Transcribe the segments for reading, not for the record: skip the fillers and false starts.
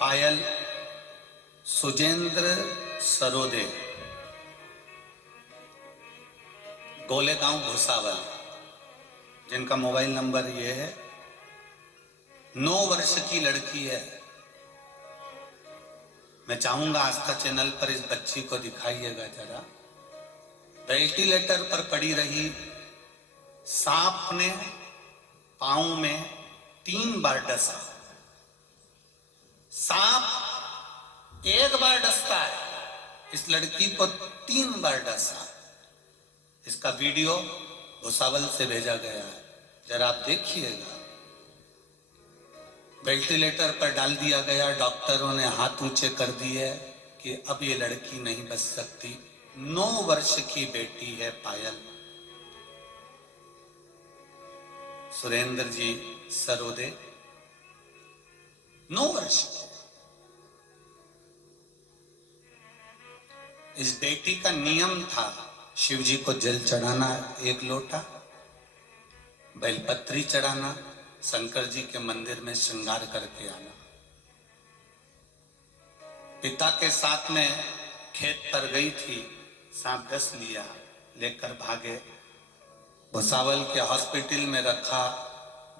पायल सुजेंद्र सरोदे, गोलेगांव भुसावल, जिनका mobile number ये है। 9 वर्ष की लड़की है। मैं चाहूंगा आस्था चैनल पर इस बच्ची को दिखाइएगा जरा। वेंटिलेटर पर पड़ी रही, सांप ने पांव में 3 बार डसा। सांप एक बार डसता है, इस लड़की को 3 बार डसा। इसका वीडियो भुसावल से भेजा गया है, जरा आप देखिएगा। वेंटिलेटर पर डाल दिया गया, डॉक्टरों ने हाथ ऊंचे कर दिए कि अब ये लड़की नहीं बच सकती। 9 वर्ष की बेटी है पायल। सुरेंद्र जी सरोदे 9 वर्ष। इस बेटी का नियम था शिव जी को जल चढ़ाना 1 लोटा, बेलपत्री चढ़ाना, शंकर जी के मंदिर में श्रृंगार करके आना। पिता के साथ में खेत पर गई थी, सांप डस लिया, लेकर भागे। भुसावल के हॉस्पिटल में रखा,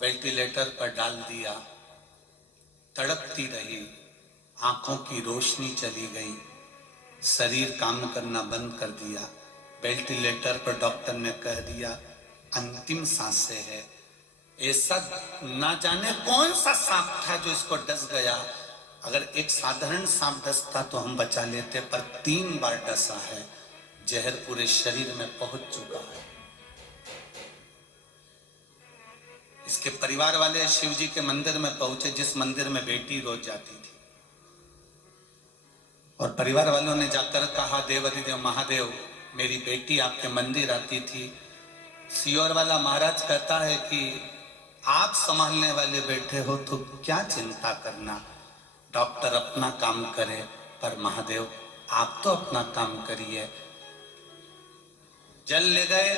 वेंटिलेटर पर डाल दिया। तड़पती रही, आंखों की रोशनी चली गई, शरीर काम करना बंद कर दिया। वेंटिलेटर पर डॉक्टर ने कह दिया अंतिम सांसें है। ऐसा ना जाने कौन सा सांप था जो इसको डस गया। अगर एक साधारण सांप डसता तो हम बचा लेते, पर 3 बार डसा है। जहर पूरे शरीर में पहुंच चुका है। इसके परिवार वाले शिव जी के मंदिर में पहुंचे, जिस मंदिर में बेटी रोज जाती थी, और परिवार वालों ने जाकर कहा देवाधिदेव महादेव, मेरी बेटी आपके मंदिर आती थी। सियोर वाला महाराज कहता है कि आप संभालने वाले बैठे हो तो क्या चिंता करना, डॉक्टर अपना काम करे, पर महादेव आप तो अपना काम करिए। जल ले गए,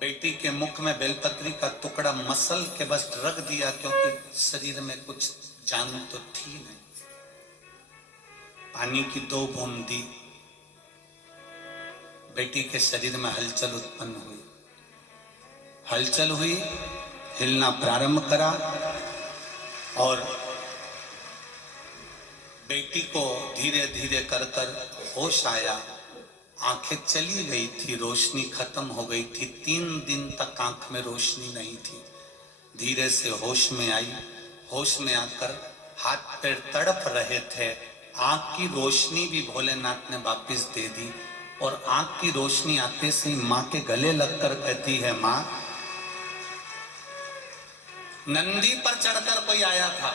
बेटी के मुख में बेलपत्री का टुकड़ा मसल के बस रख दिया, क्योंकि शरीर में कुछ जान तो थी नहीं। पानी की 2 बूंद दी, बेटी के शरीर में हलचल उत्पन्न हुई। हलचल हुई, हिलना प्रारंभ करा, और बेटी को धीरे धीरे कर कर होश आया। आंखें चली गई थी, रोशनी खत्म हो गई थी। 3 दिन तक आंख में रोशनी नहीं थी। धीरे से होश में आई। होश में आकर हाथ पैर तड़प रहे थे। आंख की रोशनी भी भोलेनाथ ने वापिस दे दी, और आंख की रोशनी आते से मां के गले लगकर कहती है, मां, नंदी पर चढ़कर कोई आया था।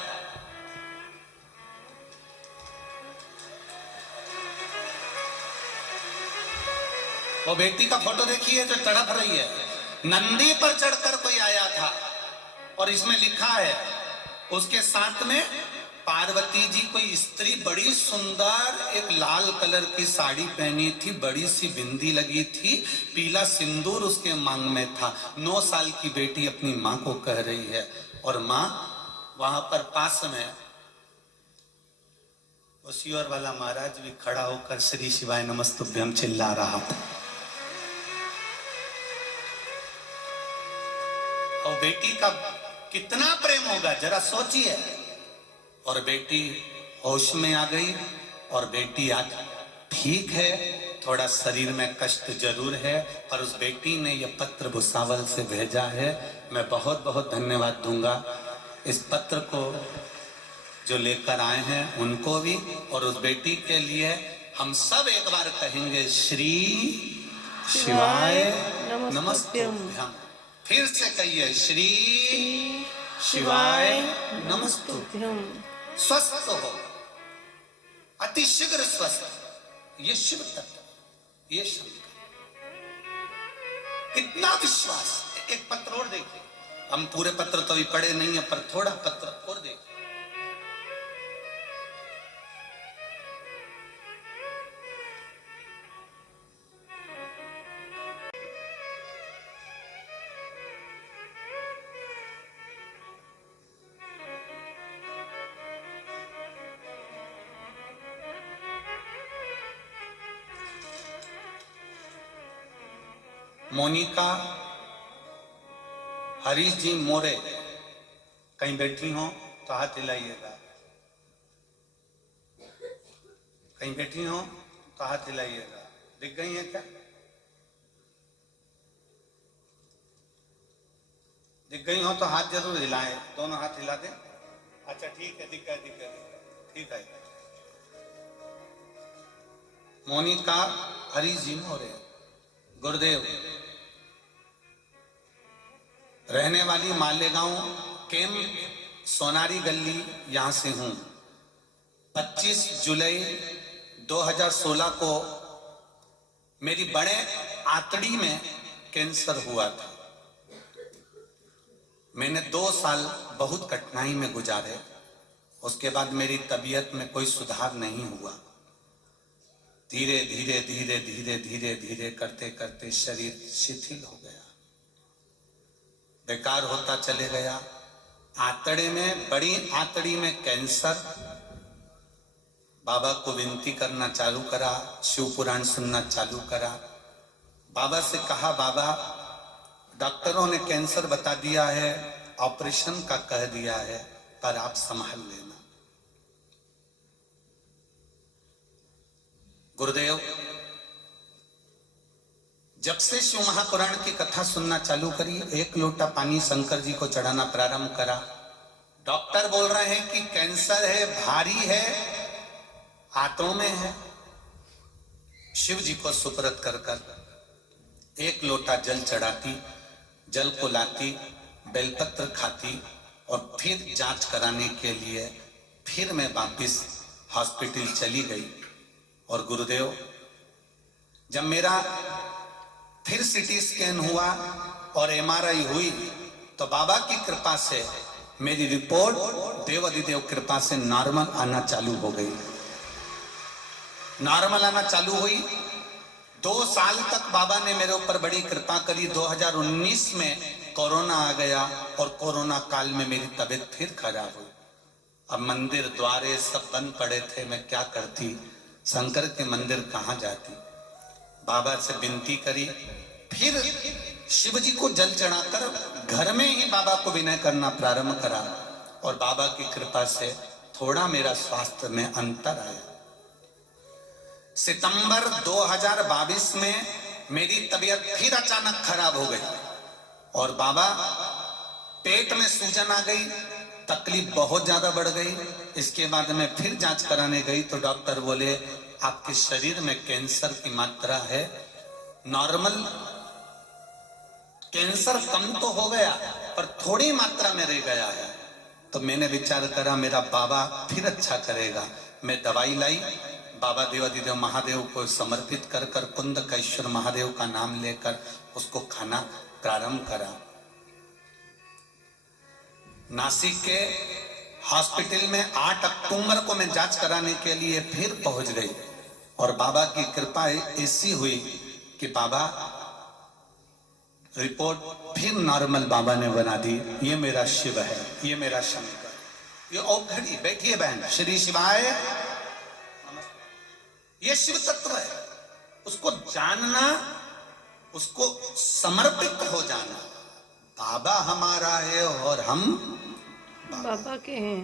वो बेटी का फोटो देखिए जो तड़प रही है। नंदी पर चढ़कर कोई आया था, और इसमें लिखा है उसके साथ में पार्वती जी कोई स्त्री, बड़ी सुंदर, एक लाल कलर की साड़ी पहनी थी, बड़ी सी बिंदी लगी थी, पीला सिंदूर उसके मांग में था। 9 साल की बेटी अपनी मां को कह रही है, और मां वहां पर पास में सियोर वाला महाराज भी खड़ा होकर श्री शिवाय नमस्तुभ्यम चिल्ला रहा था। और बेटी का कितना प्रेम होगा जरा सोचिए। और बेटी होश में आ गई, और बेटी आज ठीक है। थोड़ा शरीर में कष्ट जरूर है, पर उस बेटी ने यह पत्र भुसावल से भेजा है। मैं बहुत बहुत धन्यवाद दूंगा इस पत्र को जो लेकर आए हैं उनको भी, और उस बेटी के लिए हम सब एक बार कहेंगे श्री शिवाय नमस्तुभ्यम। फिर से कहिए श्री शिवाय नमस्तुभ्यम। स्वस्थ हो, अति शीघ्र स्वस्थ। ये शिव तत्व, ये शंकर, कितना विश्वास। एक पत्र और देखिए, हम पूरे पत्र तो अभी पढ़े नहीं है, पर थोड़ा पत्र और देखिए। मोनिका हरीश जी मोरे कहीं बैठी हो तो हाथ हिलाइएगा। कहीं बैठी हो तो हाथ हिलाइएगा। दिख गई है क्या? दिख गई हो तो हाथ जरूर हिलाएं। दोनों हाथ हिला दें। अच्छा ठीक है, दिख गया ठीक है। मोनिका हरीश जी मोरे, गुरुदेव, रहने वाली मालेगांव केम सोनारी गली, यहां से हूं। 25 जुलाई 2016 को मेरी बड़े आंतड़ी में कैंसर हुआ था। मैंने 2 साल बहुत कठिनाई में गुजारे। उसके बाद मेरी तबीयत में कोई सुधार नहीं हुआ। धीरे धीरे धीरे धीरे धीरे धीरे करते करते शरीर शिथिल हो गया, बेकार होता चले गया। आंतड़े में, बड़ी आंतड़ी में कैंसर। बाबा को विनती करना चालू करा, शिव पुराण सुनना चालू करा। बाबा से कहा, बाबा डॉक्टरों ने कैंसर बता दिया है, ऑपरेशन का कह दिया है, पर आप संभाल लेना। गुरुदेव, जब से शिव महापुराण की कथा सुनना चालू करी, 1 लोटा पानी शंकर जी को चढ़ाना प्रारंभ करा। डॉक्टर बोल रहे हैं कि कैंसर है, भारी है, हाथों में है। शिव जी को सुपुर्द कर कर 1 लोटा जल चढ़ाती, जल को लाती, बेलपत्र खाती और फिर जांच कराने के लिए फिर मैं वापिस हॉस्पिटल चली गई। और गुरुदेव, जब मेरा फिर सीटी स्कैन हुआ और एमआरआई हुई तो बाबा की कृपा से मेरी रिपोर्ट देवाधिदेव कृपा से नॉर्मल आना चालू हो गई। नॉर्मल आना चालू हुई। 2 साल तक बाबा ने मेरे ऊपर बड़ी कृपा करी। 2019 में कोरोना आ गया और कोरोना काल में मेरी तबीयत फिर खराब हुई। अब मंदिर द्वारे सब बंद पड़े थे, मैं क्या करती? शंकर के मंदिर कहां जाती? बाबा से विनती करी, फिर शिव जी को जल चढ़ाकर घर में ही बाबा को विनय करना प्रारंभ करा और बाबा की कृपा से थोड़ा मेरा स्वास्थ्य में अंतर आया। सितंबर 2022 में मेरी तबीयत फिर अचानक खराब हो गई और बाबा, पेट में सूजन आ गई, तकलीफ बहुत ज्यादा बढ़ गई। इसके बाद मैं फिर जांच कराने गई तो डॉक्टर बोले, आपके शरीर में कैंसर की मात्रा है, नॉर्मल कैंसर कम तो हो गया पर थोड़ी मात्रा में रह गया है। तो मैंने विचार करा, मेरा बाबा फिर अच्छा करेगा। मैं दवाई लाई, बाबा देवाधिदेव महादेव को समर्पित कर कर कुंदकेश्वर महादेव का नाम लेकर उसको खाना प्रारंभ करा। नासिक के हॉस्पिटल में 8 अक्टूबर को मैं जांच कराने के लिए फिर पहुंच गई और बाबा की कृपा ऐसी हुई कि बाबा रिपोर्ट फिर नॉर्मल बाबा ने बना दी। ये मेरा शिव है, ये मेरा शंकर, ये औखड़ी बैठिए बहन, श्री शिवाय। ये शिव तत्व है, उसको जानना, उसको समर्पित हो जाना। बाबा हमारा है और हम बाबा के हैं।